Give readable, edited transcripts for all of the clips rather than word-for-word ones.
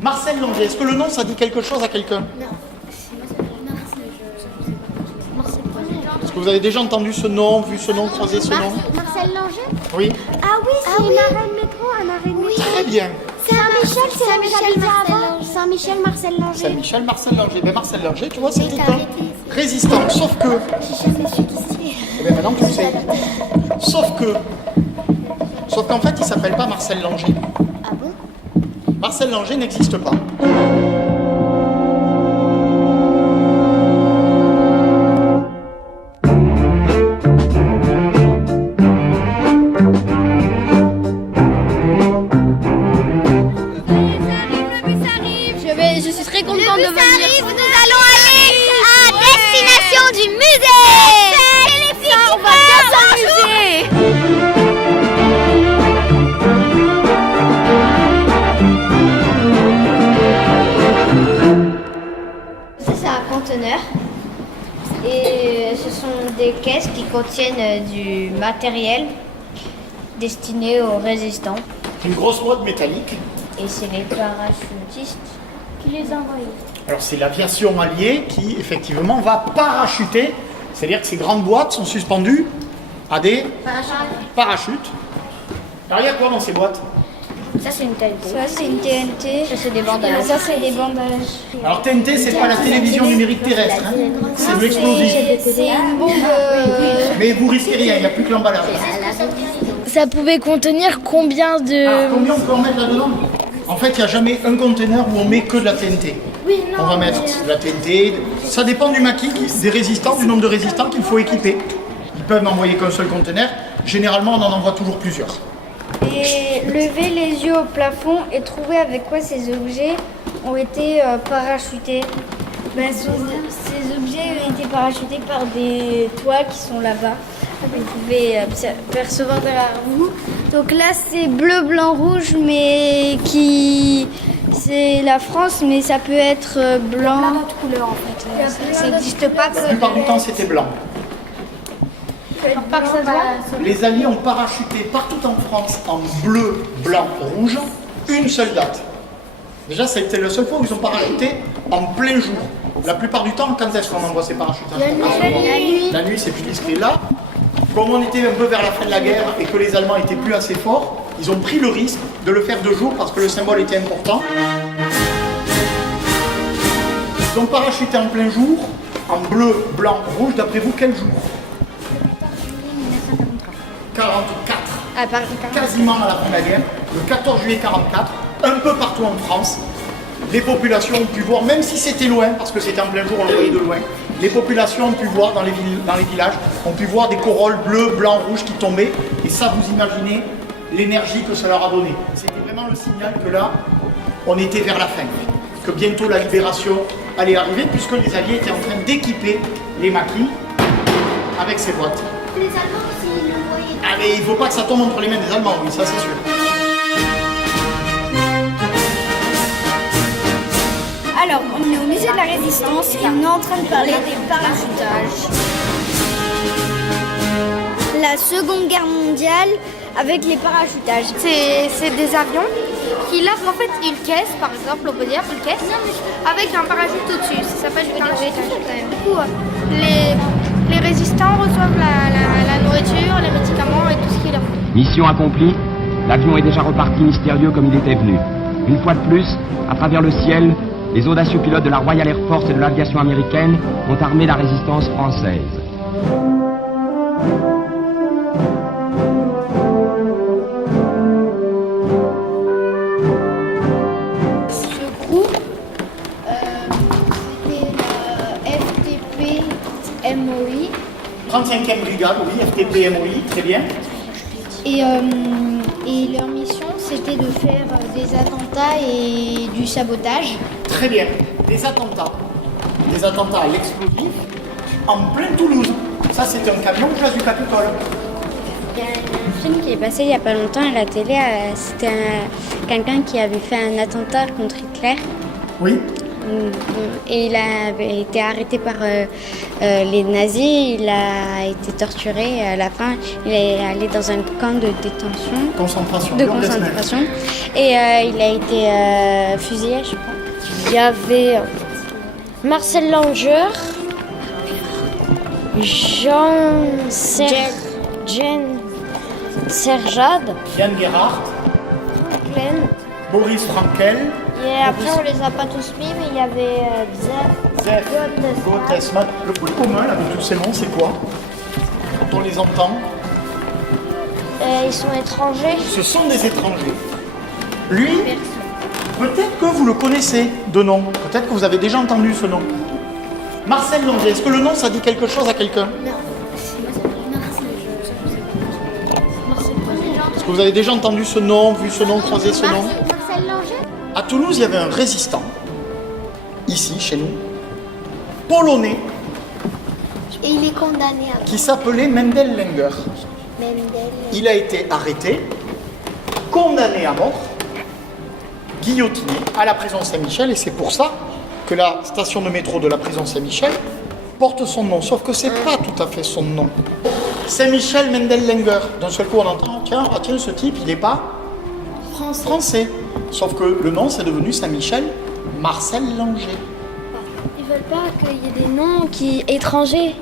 Marcel Langer, est-ce que le nom ça dit quelque chose à quelqu'un? Non. Est-ce que vous avez déjà entendu ce nom, vu ce nom, croisé ce nom? Marcel Langer? Oui. Ah oui, c'est un arrêt de métro, Très bien. Saint-Michel, c'est là où j'habitais avant. Saint-Michel, Marcel Langer. Saint-Michel, Marcel Langer. Ben Marcel Langer, tu vois, c'était un résistant. Sauf que. J'ai jamais su qui c'était. Eh ben maintenant tu le sais. Sauf qu'en fait, il s'appelle pas Marcel Langer. Ah bon? Marcel Langer n'existe pas. Je suis très contente de venir. Nous allons aller à destination du musée. C'est les filles On va bien s'amuser. Ça, c'est un conteneur. Et ce sont des caisses qui contiennent du matériel destiné aux résistants. Une grosse boîte métallique. Et c'est les parachutistes qui les envoient. Alors c'est l'aviation alliée qui effectivement va parachuter. C'est-à-dire que ces grandes boîtes sont suspendues à des parachutes. Alors il y a quoi dans ces boîtes? Ça, c'est une TNT. Ça, c'est une TNT. Ça, c'est des bandages. Ça, c'est des bandages. Alors TNT, c'est pas la télévision numérique terrestre, hein. C'est de l'explosif. C'est une bombe. Mais vous risquez rien, il n'y a plus que l'emballage. Ça pouvait contenir combien de... Alors, combien on peut en mettre là-dedans? En fait, il n'y a jamais un conteneur où on met que de la TNT. On va mettre de la TNT. Ça dépend du maquis, des résistants, du nombre de résistants qu'il faut équiper. Ils peuvent n'envoyer qu'un seul conteneur. Généralement, on en envoie toujours plusieurs. Et lever les yeux au plafond et trouver avec quoi ces objets ont été parachutés. Ces objets ont été parachutés par des toits qui sont là-bas. Vous pouvez percevoir derrière vous. Donc là, c'est bleu, blanc, rouge, mais qui... C'est la France, mais ça peut être blanc. Plein d'autres couleurs en fait. Ça n'existe pas La que... plupart du temps, c'était blanc. Pas que ça se voit. Les Alliés ont parachuté partout en France en bleu, blanc, rouge, une seule date. Déjà, ça a été la seule fois où ils ont parachuté en plein jour. La plupart du temps, quand est-ce qu'on envoie ces parachutages? La nuit. La nuit, c'est plus discret. Là, comme on était un peu vers la fin de la guerre et que les Allemands étaient plus assez forts, ils ont pris le risque de le faire de jour parce que le symbole était important. Ils ont parachuté en plein jour, en bleu, blanc, rouge. D'après vous, quel jour? 44. Ah, pardon. Quasiment à la fin de la guerre, le 14 juillet 44, un peu partout en France, les populations ont pu voir, même si c'était loin, parce que c'était en plein jour, on le voyait de loin, les populations ont pu voir dans les villages, ont pu voir des corolles bleues, blancs, rouges qui tombaient, et ça, vous imaginez l'énergie que ça leur a donné. C'était vraiment le signal que là, on était vers la fin, que bientôt la libération allait arriver, puisque les Alliés étaient en train d'équiper les maquis avec ces boîtes. Les Allemands aussi, ils le voyaient. Ah mais il ne faut pas que ça tombe entre les mains des Allemands, oui, ça c'est sûr. Alors, on est au musée de la Résistance et on est en train de parler des parachutages. La Seconde Guerre mondiale avec les parachutages. C'est des avions qui lavent en fait une caisse, par exemple, on peut dire une caisse, avec un parachute au-dessus. Ça s'appelle du parachute. Du coup, les résistants reçoivent la nourriture, les médicaments et tout ce qu'il leur faut. Mission accomplie, l'avion est déjà reparti mystérieux comme il était venu. Une fois de plus, à travers le ciel, les audacieux pilotes de la Royal Air Force et de l'aviation américaine ont armé la résistance française. Ce groupe, c'était la FTP MOI. 35e brigade, oui, FTP MOI, très bien. Et leur mission, c'était de faire des attentats et du sabotage. Très bien. Des attentats. Des attentats à l'explosif en plein Toulouse. Ça, c'était un camion place du Capitole. Il y a un film qui est passé il n'y a pas longtemps à la télé. C'était quelqu'un qui avait fait un attentat contre Hitler. Oui. Et il avait été arrêté par les nazis, il a été torturé. À la fin, il est allé dans un camp de détention. Concentration. Et il a été fusillé, je crois. Il y avait Marcel Langer, Jen Serjad, Yann Gerhardt, Glenn. Boris Frankel, et après on les a pas tous mis, mais il y avait Zef Gottesman. Le point commun là, de tous ces noms, c'est quoi? Quand on les entend, ils sont étrangers. ce sont des étrangers. Lui, peut-être que vous le connaissez de nom. Peut-être que vous avez déjà entendu ce nom. Marcel Langer, est-ce que le nom, ça dit quelque chose à quelqu'un? Est-ce que vous avez déjà entendu ce nom, vu ce nom, croisé ce nom? Marcel Langer. À Toulouse, il y avait un résistant, ici, chez nous, polonais, Et il est condamné à qui s'appelait Mendel Langer. Mendel. Il a été arrêté, condamné à mort, guillotiné à la prison Saint-Michel, et c'est pour ça que la station de métro de la prison Saint-Michel porte son nom, sauf que c'est pas tout à fait son nom. Saint-Michel Mendel Langer. D'un seul coup, on entend, tiens, ce type, il n'est pas français. Sauf que le nom, c'est devenu Saint-Michel Marcel Langer. Ils veulent pas qu'il y ait des noms étrangers.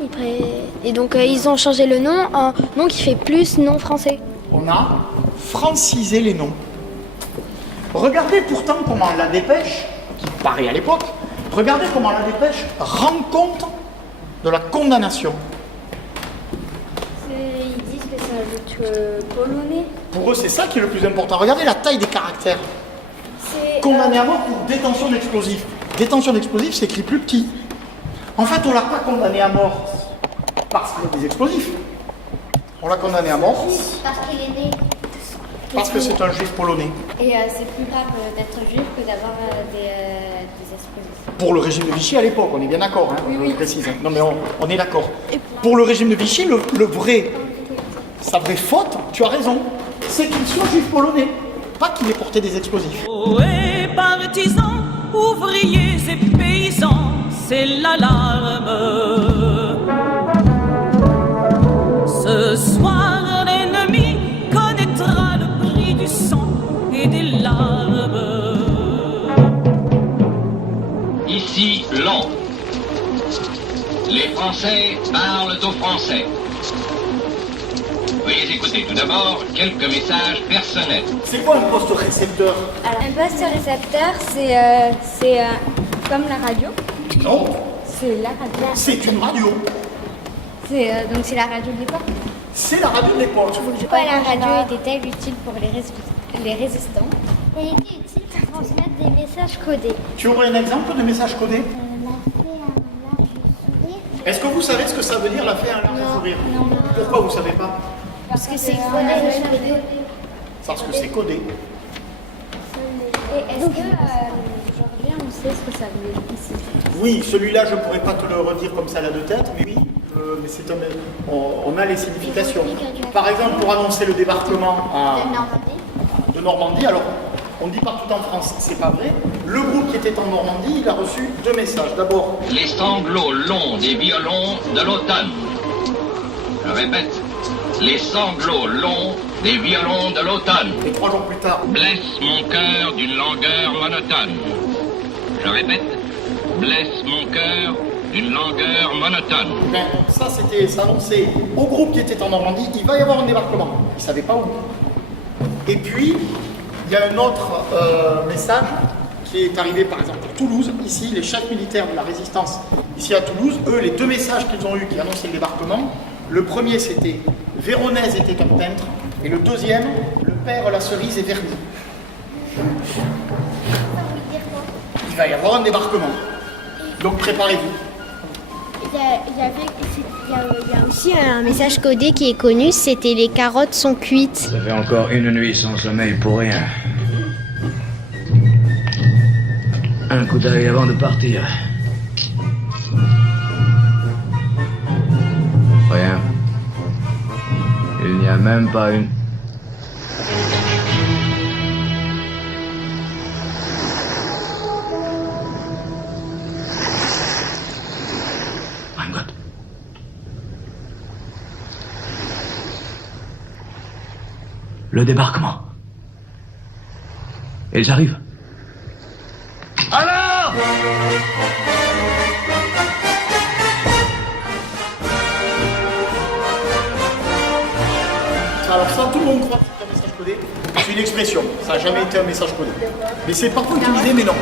Et donc ils ont changé le nom en nom qui fait plus nom français. On a francisé les noms. Regardez pourtant comment la dépêche, qui paraît à l'époque, regardez comment la dépêche rend compte de la condamnation. Ils disent que ça ajoute polonais. Pour eux, c'est ça qui est le plus important. Regardez la taille des caractères. Condamné à mort pour détention d'explosifs. Détention d'explosifs, c'est écrit plus petit. En fait, on ne l'a pas condamné à mort parce qu'il y a des explosifs. On l'a condamné à mort Parce qu'il est né. parce que c'est un juif polonais. Et c'est plus grave d'être juif que d'avoir des explosifs. Pour le régime de Vichy à l'époque, on est bien d'accord, hein, je précise. Non mais on est d'accord. Pour le régime de Vichy, sa vraie faute, tu as raison, c'est qu'il soit juif polonais, pas qu'il ait porté des explosifs. Et partisans, ouvriers et paysans, c'est l'alarme. Ce soir, l'ennemi connaîtra le prix du sang et des larmes. Ici, Londres. Les Français parlent aux Français. Veuillez écouter tout d'abord quelques messages personnels. C'est quoi un poste récepteur? Un poste récepteur, c'est comme la radio. Non, C'est la radio. c'est une radio. Donc c'est la radio de l'époque. C'est la radio de l'époque. Pourquoi la radio était-elle utile pour les résistants? Elle était utile pour transmettre des messages codés. Tu aurais un exemple de message codé? Est-ce que vous savez ce que ça veut dire la fée à un large sourire? Non. Pourquoi vous ne savez pas? Parce que c'est Parce que c'est codé. Et est-ce que aujourd'hui on sait ce que ça veut dire ici? Oui, celui-là, je ne pourrais pas te le redire comme ça là de tête, mais oui, mais on a les significations. Par exemple, pour annoncer le débarquement de Normandie, alors on dit partout en France, c'est pas vrai. Le groupe qui était en Normandie, il a reçu 2 messages. D'abord, Les sanglots longs des violons de l'automne. Je répète, les sanglots longs des violons de l'automne et 3 jours plus tard, blessent mon cœur d'une langueur monotone. Je répète, blesse mon cœur d'une langueur monotone. ben, ça annonçait au groupe qui était en Normandie, il va y avoir un débarquement. Ils ne savaient pas où. Et puis, il y a un autre message qui est arrivé par exemple à Toulouse, ici, les chefs militaires de la résistance, ici à Toulouse, eux, les 2 messages qu'ils ont eus qui annonçaient le débarquement, le premier c'était « Véronèse était un peintre » et le deuxième « Le père la cerise est verni ». Il va y avoir un débarquement. Donc préparez-vous. Il y a aussi un message codé qui est connu, c'était les carottes sont cuites. Ça fait encore une nuit sans sommeil pour rien. Un coup d'œil avant de partir. Rien. Il n'y a même pas une... Le débarquement. Et j'arrive. Alors Alors ça, tout le monde croit que c'est un message codé. C'est une expression, ça n'a jamais été un message codé. Mais c'est parfois utilisé, mais non.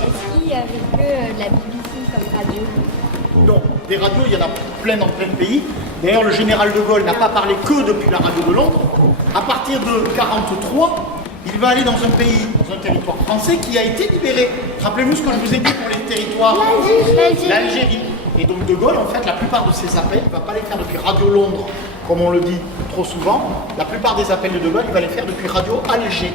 Est-ce qu'il y avait que la BBC comme radio? Non, des radios, il y en a plein dans plein de pays. D'ailleurs, le général de Gaulle n'a pas parlé que depuis la radio de Londres. À partir de 1943, il va aller dans un pays, dans un territoire français qui a été libéré. Rappelez-vous ce que je vous ai dit pour les territoires. L'Algérie. Et donc de Gaulle, en fait, la plupart de ses appels, il ne va pas les faire depuis Radio Londres, comme on le dit trop souvent. La plupart des appels de Gaulle, il va les faire depuis Radio Alger.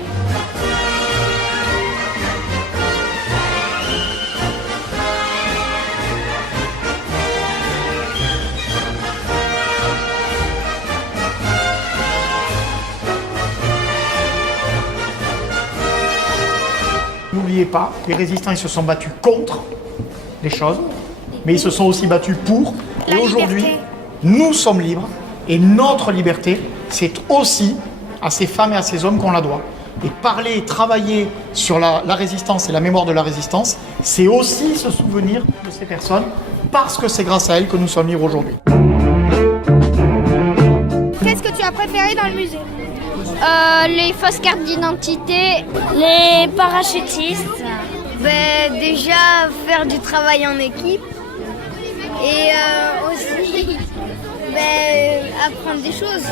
N'oubliez pas, les résistants ils se sont battus contre les choses, mais ils se sont aussi battus pour. Et aujourd'hui, nous sommes libres et notre liberté, c'est aussi à ces femmes et à ces hommes qu'on la doit. Et parler et travailler sur la résistance et la mémoire de la résistance, c'est aussi se souvenir de ces personnes parce que c'est grâce à elles que nous sommes libres aujourd'hui. Qu'est-ce que tu as préféré dans le musée? Les fausses cartes d'identité. Les parachutistes. Déjà, faire du travail en équipe. Et aussi, apprendre des choses.